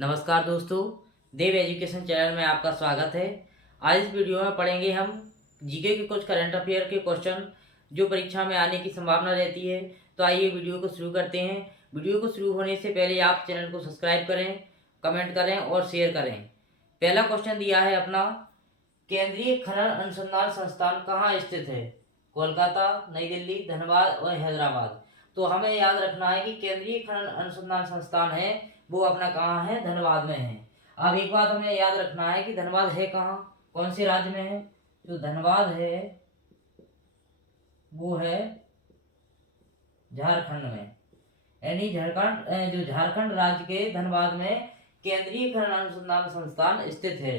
नमस्कार दोस्तों, देव education channel में आपका स्वागत है। आज इस वीडियो में पढ़ेंगे हम जीके के कुछ करंट अफेयर के क्वेश्चन जो परीक्षा में आने की संभावना रहती है। तो आइए वीडियो को शुरू करते हैं। वीडियो को शुरू होने से पहले आप चैनल को सब्सक्राइब करें, कमेंट करें और शेयर करें। पहला क्वेश्चन दिया है अपना, केंद्रीय खनन अनुसंधान संस्थान कहाँ स्थित है? कोलकाता, नई दिल्ली, धनबाद और हैदराबाद। तो हमें याद रखना है कि केंद्रीय खनन अनुसंधान संस्थान है वो अपना कहाँ है? धनबाद में है। अब एक बात हमें याद रखना है कि धनबाद है कहाँ, कौन से राज्य में है? जो धनबाद है वो है झारखंड में, यानी झारखंड जो झारखंड राज्य के धनबाद में केंद्रीय खनन अनुसंधान संस्थान स्थित है।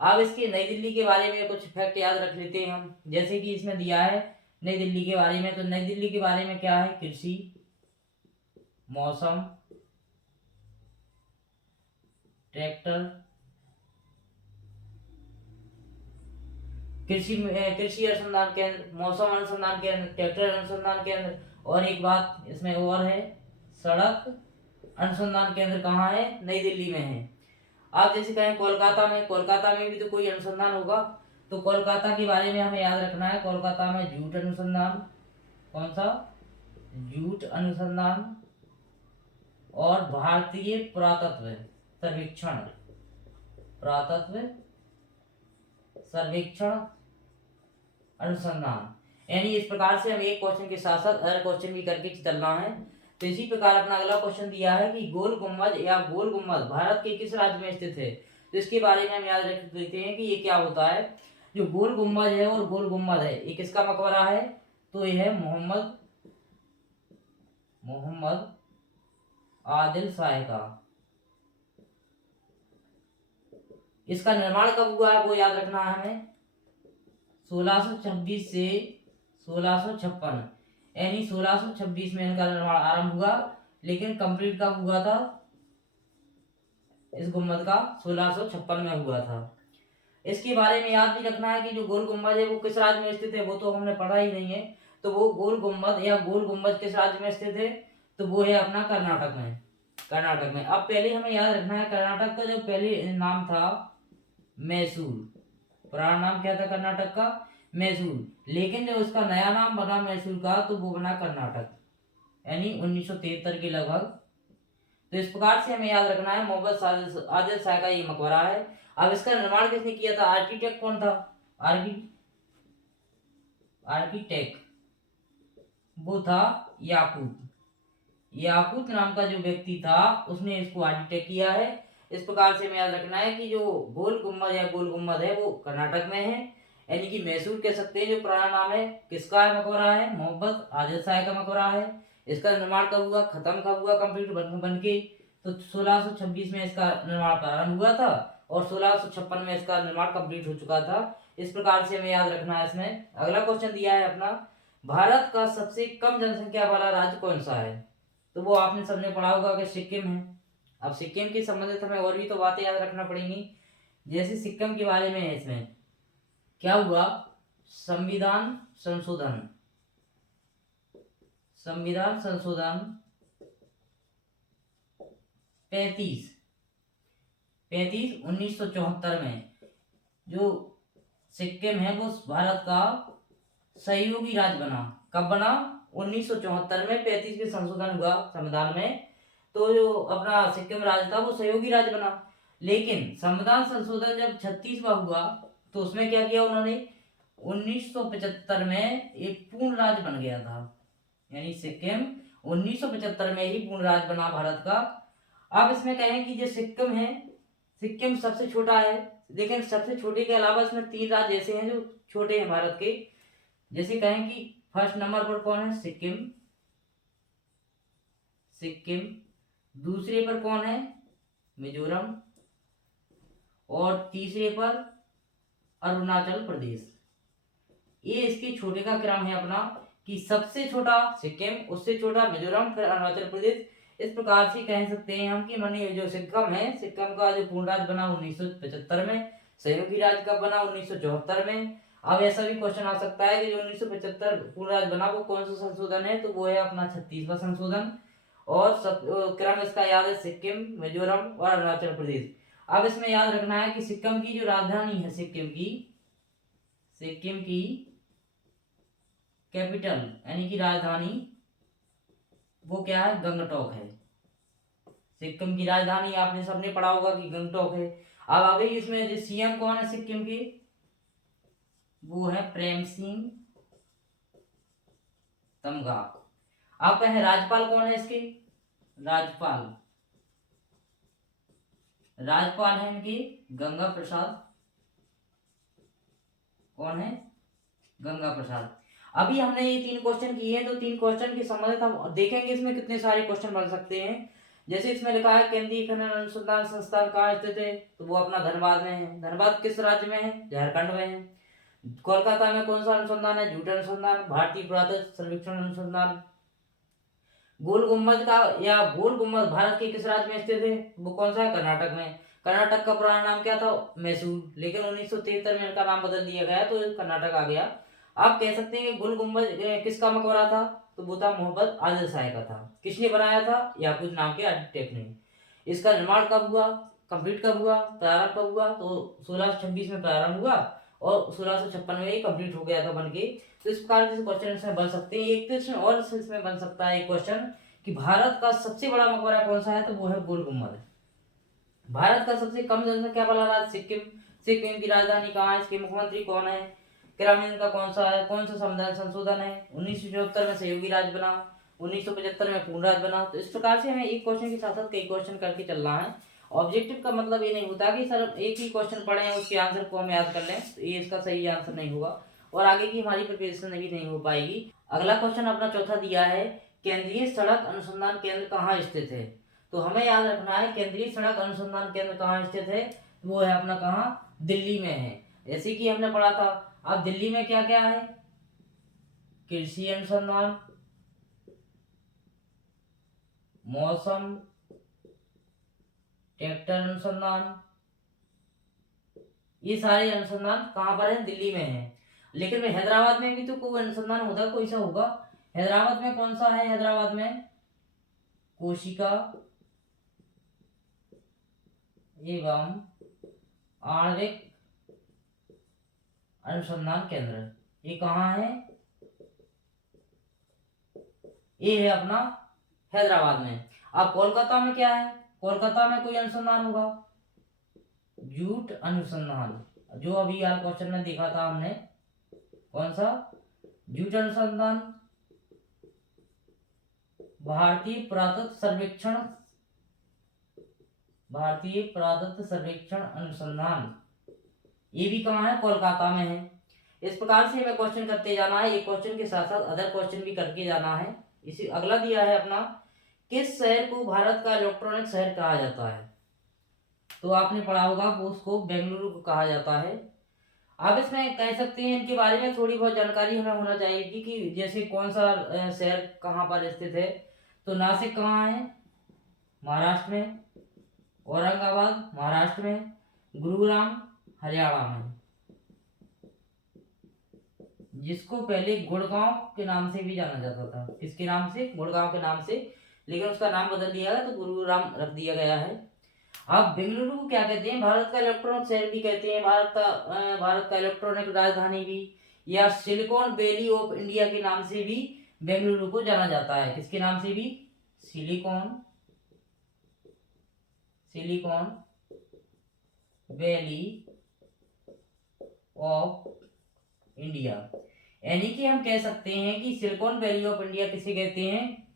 अब इसके नई दिल्ली के बारे में कुछ फैक्ट याद रख लेते हैं हम। जैसे कि इसमें दिया है नई दिल्ली के बारे में, तो नई दिल्ली के बारे में क्या है? कृषि, मौसम, ट्रैक्टर, कृषि अनुसंधान केंद्र, मौसम अनुसंधान केंद्र, ट्रैक्टर अनुसंधान केंद्र, और एक बात इसमें और है, सड़क अनुसंधान केंद्र कहाँ है? नई दिल्ली में है। आप जैसे कहें कोलकाता में, कोलकाता में भी तो कोई अनुसंधान होगा, तो कोलकाता के बारे में हमें याद रखना है। कोलकाता में जूट अनुसंधान, कौन सा? जूट अनुसंधान और भारतीय पुरातत्व सर्वेक्षण, पुरातत्व सर्वेक्षण अनुसंधान। यानी इस प्रकार से हम एक क्वेश्चन के साथ साथ अदर क्वेश्चन भी करके चलना है। तो इसी प्रकार अपना अगला क्वेश्चन दिया है कि गोल गुम्बद या गोल गुम्बद भारत के किस राज्य में स्थित है? तो इसके बारे में हम याद रख लेते हैं कि ये क्या होता है। जो गोल गुम्बद है और गोल गुम्बद है, ये किसका मकबरा है? तो यह है मोहम्मद आदिल शाह का। इसका निर्माण कब हुआ है वो याद रखना है हमें। 1626 से 1656, यानी 1626 में इनका निर्माण आरंभ हुआ, लेकिन कंप्लीट कब हुआ था इस गुम्बद का? 1656 में हुआ था। इसके बारे में याद भी रखना है कि जो गोल गुम्बद है वो किस राज्य में स्थित है, वो तो हमने पढ़ा ही नहीं है। तो वो गोल गुम्बद या गोल गुम्बद किस राज्य में स्थित है? तो वो है अपना कर्नाटक में। कर्नाटक में। अब पहले हमें याद रखना है, कर्नाटक का जो पहले नाम था मैसूर, पुराना नाम क्या था कर्नाटक का? मैसूर। लेकिन जब उसका नया नाम बना मैसूर का, तो वो बना कर्नाटक, यानी 1973 के लगभग। तो इस प्रकार से हमें याद रखना है मोहम्मद आदिल शाह का ये मकबरा है। अब इसका निर्माण किसने किया था? आर्किटेक्ट कौन था? आर्किटेक्ट वो था याकूत। याकूत नाम का जो व्यक्ति था उसने इसको आर्किटेक्ट किया है। इस प्रकार से हमें याद रखना है कि जो गोल गुम्बद या गोल गुम्बद है वो कर्नाटक में है, यानी कि मैसूर कह सकते हैं। जो पुराना नाम है किसका है? मकबरा है मोहम्मद आदिल शाह का मकबरा है। इसका निर्माण कब हुआ, खत्म कब हुआ कंप्लीट बन के? तो 1626 में इसका निर्माण प्रारंभ हुआ था और 1656 में इसका निर्माण कंप्लीट हो चुका था। इस प्रकार से हमें याद रखना है। इसमें अगला क्वेश्चन दिया है अपना, भारत का सबसे कम जनसंख्या वाला राज्य कौन सा है? तो वो आपने सबने पढ़ा होगा कि सिक्किम है। अब सिक्किम के संबंधित हमें और भी तो बातें याद रखना पड़ेंगी। जैसे सिक्किम के बारे में है, इसमें क्या हुआ? संविधान संशोधन, संविधान संशोधन 35 1974 में जो सिक्किम है वो भारत का सहयोगी राज्य बना। कब बना? 1974 में 35 संशोधन हुआ संविधान में, तो जो अपना सिक्किम राज्य था वो सहयोगी राज्य बना। लेकिन संविधान संशोधन जब 36वां हुआ तो उसमें क्या किया उन्होंने? 1975 में एक पूर्ण राज्य बन गया था, यानी सिक्किम 1975 में ही पूर्ण राज्य बना भारत का। अब इसमें कहें कि जो सिक्किम है, सिक्किम सबसे छोटा है, लेकिन सबसे छोटे के अलावा इसमें 3 राज्य ऐसे हैं जो छोटे हैं भारत के। जैसे कहें कि फर्स्ट नंबर पर कौन है? सिक्किम, सिक्किम। दूसरे पर कौन है? मिजोरम। और तीसरे पर अरुणाचल प्रदेश। ये इसके छोटे का क्रम है अपना, कि सबसे छोटा सिक्किम, उससे छोटा मिजोरम, फिर अरुणाचल प्रदेश। इस प्रकार से कह सकते हैं हम कि मानिए जो सिक्किम है, सिक्किम का जो पूर्ण राज्य बना 1975 में, सहयोगी राज्य कब बना? 1974 में। अब ऐसा भी क्वेश्चन आ सकता है कि जो 1975 पूर्ण राज्य बना वो कौन सा संशोधन है? तो वो है अपना 36वां संशोधन। और क्रम इसका याद है, सिक्किम, मिजोरम और अरुणाचल प्रदेश। अब इसमें याद रखना है कि सिक्किम की जो राजधानी है, सिक्किम की कैपिटल यानी कि राजधानी वो क्या है, गंगटोक है। सिक्किम की राजधानी आपने सबने पढ़ा होगा कि गंगटोक है। अब अभी इसमें जो सीएम कौन है सिक्किम के, वो है प्रेम सिंह तमगा। आप कहें राज्यपाल कौन है इसके, राज्यपाल है इनके गंगा प्रसाद। कौन है, गंगा प्रसाद। अभी हमने ये 3 क्वेश्चन किए हैं, तो 3 क्वेश्चन के संबंधित हम देखेंगे इसमें कितने सारे क्वेश्चन बन सकते हैं। जैसे इसमें लिखा है केंद्रीय खनन अनुसंधान संस्थान कहाँ स्थित है, तो वो अपना धनबाद में है। धनबाद किस राज्य में है, झारखंड में है। कोलकाता में कौन सा अनुसंधान है, जूट अनुसंधान, भारतीय पुरातत्व सर्वेक्षण अनुसंधान। गोल गुम्बद का या गोल गुम्बद भारत के किस राज्य में स्थित है, वो कौन सा है, कर्नाटक में। कर्नाटक का पुराना नाम क्या था, मैसूर, लेकिन 1973 में इनका नाम बदल दिया गया तो कर्नाटक आ गया। आप कह सकते हैं कि गोल गुम्बद किसका मकबरा था, तो वो था मोहम्मद आदिल शाह का था। किसने बनाया था, याकूत नाम के आर्किटेक्ट ने। इसका निर्माण कब हुआ, कंप्लीट कब हुआ, प्रारंभ कब हुआ, तो 1626 में प्रारंभ हुआ और 1656 में ये कंप्लीट हो गया था बनके। तो इस प्रकार के क्वेश्चन इसमें बन सकते हैं। एक तो इसमें और इसमें बन सकता है एक क्वेश्चन कि भारत का सबसे बड़ा मकबरा कौन सा है, तो वो है गोल गुम्बद। भारत का सबसे कम जनसंख्या वाला राज्य सिक्किम। सिक्किम की राजधानी कहाँ है, इसके मुख्यमंत्री कौन है, ग्रामीण का कौन सा है, कौन सा संविधान संशोधन है, 1974 में सहयोगी राज्य बना, 1975 में पूर्ण राज्य बना। तो इस प्रकार से हमें एक क्वेश्चन के साथ साथ कई क्वेश्चन करके चलना है। ऑब्जेक्टिव का मतलब ये नहीं होता कि सर एक ही क्वेश्चन पढ़े हैं उसके आंसर को हम याद कर लें, तो ये इसका सही आंसर नहीं होगा और आगे की हमारी प्रिपरेशन भी नहीं हो पाएगी। अगला क्वेश्चन अपना चौथा दिया है, केंद्रीय सड़क अनुसंधान केंद्र कहाँ स्थित है। तो हमें याद रखना है केंद्रीय सड़क अनुसंधान केंद्र कहाँ स्थित है, वो है अपना कहाँ, दिल्ली में है। जैसे कि हमने पढ़ा था। अब दिल्ली में क्या क्या है, कृषि अनुसंधान, मौसम, ट्रैक्टर अनुसंधान, ये सारे अनुसंधान कहाँ पर है, दिल्ली में है। लेकिन में हैदराबाद में भी तो कोई अनुसंधान होगा, कोई सा होगा। हैदराबाद में कौन सा है, हैदराबाद में कोशिका एवं आणविक अनुसंधान केंद्र, ये कहाँ है, ये है अपना हैदराबाद में। अब कोलकाता में क्या है, कोलकाता में कोई अनुसंधान होगा, जूट अनुसंधान, जो अभी यार क्वेश्चन में देखा था हमने, कौन सा, जूट अनुसंधान, भारतीय पुरातत्व सर्वेक्षण अनुसंधान, ये भी कहाँ है, कोलकाता में है। इस प्रकार से हमें क्वेश्चन करते जाना है, एक क्वेश्चन के साथ साथ अदर क्वेश्चन भी करके जाना है। इसी अगला दिया है अपना, किस शहर को भारत का इलेक्ट्रॉनिक शहर कहा जाता है, तो आपने पढ़ा होगा वो उसको बेंगलुरु को कहा जाता है। आप इसमें कह सकते हैं इनके बारे में थोड़ी बहुत जानकारी हमें होना चाहिए कि जैसे कौन सा शहर कहाँ पर स्थित है। तो नासिक कहाँ है, महाराष्ट्र में, औरंगाबाद महाराष्ट्र में, गुरुग्राम हरियाणा में, जिसको पहले गुड़गांव के नाम से भी जाना जाता था। किसके नाम से, गुड़गांव के नाम से, लेकिन उसका नाम बदल दिया गया तो गुरुग्राम रख दिया गया है। अब बेंगलुरु को क्या कहते हैं, भारत का इलेक्ट्रॉनिक शहर भी कहते हैं, भारत का इलेक्ट्रॉनिक राजधानी भी, या सिलिकॉन वैली ऑफ इंडिया के नाम से भी बेंगलुरु को जाना जाता है। किसके नाम से भी, सिलिकॉन वैली ऑफ इंडिया। यानी कि हम कह सकते हैं कि सिलिकॉन वैली ऑफ इंडिया किसे कहते हैं,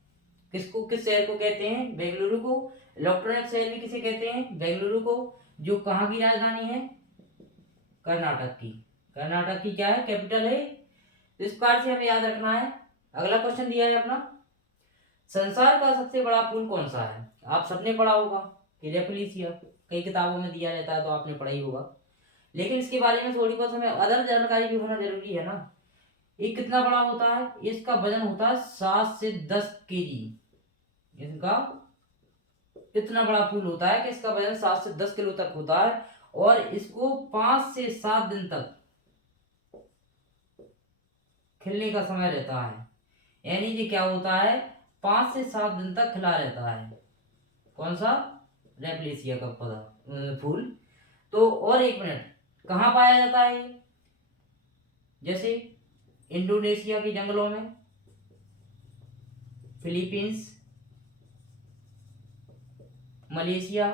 किसको, किस शहर को कहते हैं, बेंगलुरु को। इलेक्ट्रॉनिक शहर भी किसे कहते हैं, बेंगलुरु को, जो कहाँ की राजधानी है, कर्नाटक की क्या है, कैपिटल है। इस प्रकार से हमें याद रखना है। अगला क्वेश्चन दिया है अपना, संसार का सबसे बड़ा पुल कौन सा है। आप सबने पढ़ा होगा कि रेपलिसिया, कई किताबों में दिया रहता है तो आपने पढ़ा ही होगा, लेकिन इसके बारे में थोड़ी बहुत हमें अदर जानकारी भी होना जरूरी है ना। ये कितना बड़ा होता है, इसका वजन होता है 7 से 10 केजी। इसका इतना बड़ा पुल होता है कि इसका वजन 7 से 10 किलो तक होता है और इसको 5 से 7 दिन तक खिलने का समय रहता है। यानी ये क्या होता है, 5 से 7 दिन तक खिला रहता है। कौन सा? रेपलेसिया का पौधा, फूल। तो और एक मिनट, कहाँ पाया जाता है ये? जैसे इंडोनेशिया के जंगलों में, फिलीपींस, मलेशिया,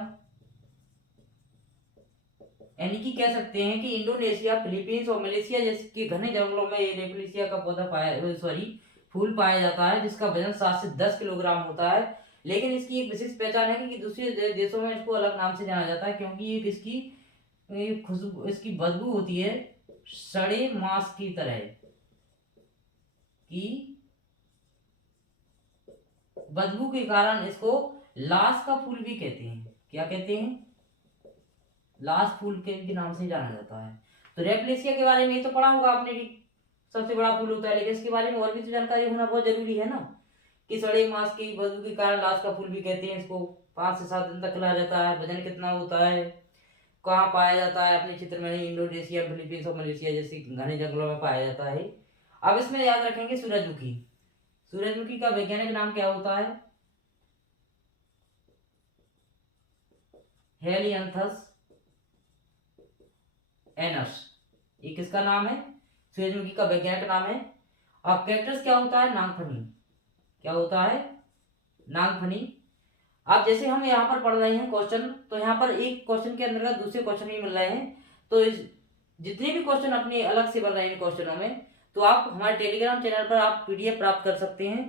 यानी कि कह सकते हैं कि इंडोनेशिया, फिलीपींस और मलेशिया जैसे के घने जंगलों में ये रेपलेसिया का पौधा पाया, सॉरी, फूल पाया जाता है, जिसका वजन 7 से 10 किलोग्राम होता है। लेकिन इसकी एक विशिष्ट पहचान है कि दूसरे देशों में इसको अलग नाम से जाना जाता है, क्योंकि ये इसकी खुशबू, इसकी बदबू होती है सड़े मांस की तरह की बदबू के कारण इसको लाश का फूल भी कहते हैं। क्या कहते हैं? लाश फूल के भी नाम से जाना जाता है। तो रेपलेसिया के बारे में ये तो पढ़ा होगा आपने कि सबसे बड़ा फूल होता है, लेकिन इसके बारे में और भी तो जानकारी होना बहुत जरूरी है ना, कि सड़े मांस की बदबू के कारण लाश का फूल भी कहते हैं इसको। 5 से 7 दिन तक खिला रहता है। वजन कितना होता है? कहाँ पाया जाता है? अपने क्षेत्र में नहीं, इंडोनेशिया, फिलीपींस और मलेशिया जैसे घने जंगलों में पाया जाता है। अब इसमें याद रखेंगे सूरजमुखी। सूरजमुखी का वैज्ञानिक नाम क्या होता है? Helianthus anus. ये किसका नाम है? सूरजमुखी का वैज्ञानिक नाम है। अब कैक्टस क्या होता है? नागफनी। क्या होता है? नागफनी। अब जैसे हम यहाँ पर पढ़ रहे हैं क्वेश्चन, तो यहाँ पर एक क्वेश्चन के अंतर्गत दूसरे क्वेश्चन भी मिल रहे हैं। तो इस जितने भी क्वेश्चन अपने अलग से बन रहे हैं इन क्वेश्चनों में, तो आप हमारे टेलीग्राम चैनल पर आप पीडीएफ प्राप्त कर सकते हैं।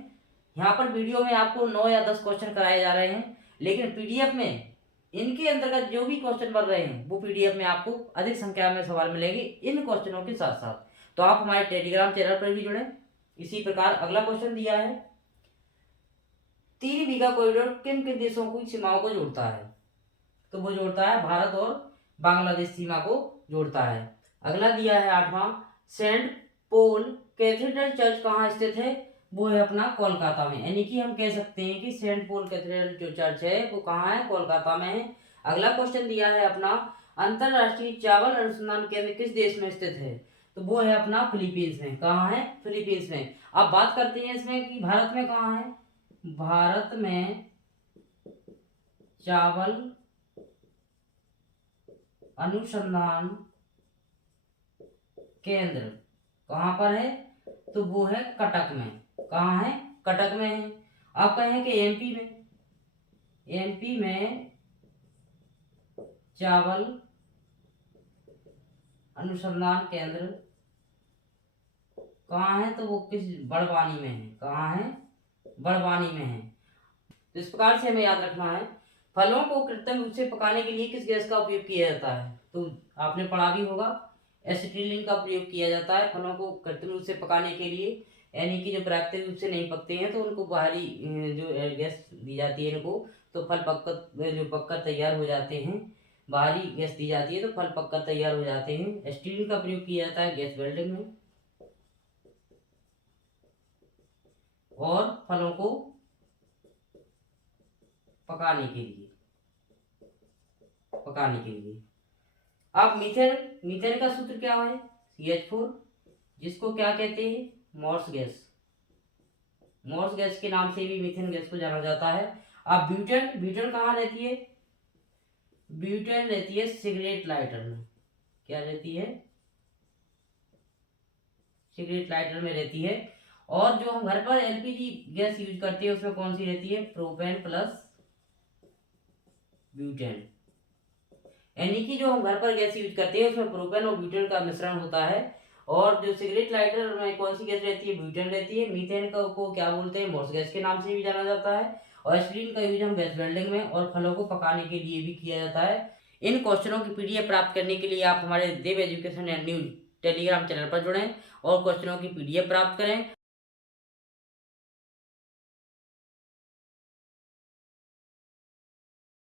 यहाँ पर वीडियो में आपको 9 या 10 क्वेश्चन कराए जा रहे हैं, लेकिन पीडीएफ में इनके अंतर्गत जो भी क्वेश्चन बन रहे हैं वो पीडीएफ में आपको अधिक संख्या में सवाल मिलेंगे इन क्वेश्चनों के साथ साथ। तो आप हमारे टेलीग्राम चैनल पर भी जुड़े। इसी प्रकार अगला क्वेश्चन दिया है, 3 बीघा कॉरिडोर किन किन देशों की सीमाओं को जोड़ता है? तो वो जोड़ता है भारत और बांग्लादेश सीमा को जोड़ता है। अगला दिया है 8वां, सेंट पॉल कैथेड्रल चर्च कहाँ स्थित है? वो है अपना कोलकाता में। यानी कि हम कह सकते हैं कि सेंट पॉल कैथेड्रल जो चर्च है वो कहाँ है? कोलकाता में है। अगला क्वेश्चन दिया है अपना, अंतरराष्ट्रीय चावल अनुसंधान केंद्र किस देश में स्थित है? तो वो है अपना फिलीपींस में। कहाँ है? फिलीपींस में। अब बात करते हैं इसमें कि भारत में कहाँ है? भारत में चावल अनुसंधान केंद्र कहाँ पर है? तो वो है कटक में। कहाँ है? कटक में है। आप कहें कि एमपी में, एमपी में चावल अनुसंधान केंद्र कहाँ है? तो वो किस बड़वानी में है। कहाँ है? बड़वानी में है। तो इस प्रकार से हमें याद रखना है, फलों को कृत्रिम रूप से पकाने के लिए किस गैस का उपयोग किया जाता है? तो आपने पढ़ा भी होगा, एसिटिलीन का प्रयोग किया जाता है फलों को कृत्रिम रूप से पकाने के लिए। यानी कि जो प्राकृतिक रूप से नहीं पकते हैं तो उनको बाहरी जो गैस दी जाती है इनको, तो फल पककर जो पककर तैयार हो जाते हैं, बाहरी गैस दी जाती है तो फल पककर तैयार हो जाते हैं। एसिटिलीन का प्रयोग किया जाता है गैस वेल्डिंग में और फलों को पकाने के लिए। अब मीथेन, मीथेन का सूत्र क्या है? CH4, जिसको क्या कहते हैं? Moore's gas. मॉर्स गैस के नाम से भी मीथेन गैस को जाना जाता है। अब ब्यूटेन, ब्यूटेन कहाँ रहती है? ब्यूटेन रहती है सिगरेट लाइटर में। क्या रहती है? सिगरेट लाइटर में रहती है। और जो हम घर पर एलपीजी गैस यूज करते हैं उसमें कौन सी रहती है? Propane plus butane. यानी कि जो हम घर पर गैस यूज करते हैं उसमें प्रोपेन और ब्यूटेन का मिश्रण होता है। और जो सिगरेट लाइटर में कौन सी गैस रहती है? ब्यूटेन रहती है। मीथेन को क्या बोलते हैं? मॉर्स गैस के नाम से भी जाना जाता है। और एसिटिलीन का यूज हम गैस वेल्डिंग में और फलों को पकाने के लिए भी किया जाता है। इन क्वेश्चनों की पीडीएफ प्राप्त करने के लिए आप हमारे Dev education and news telegram channel पर जुड़ें और क्वेश्चनों की पीडीएफ प्राप्त करें।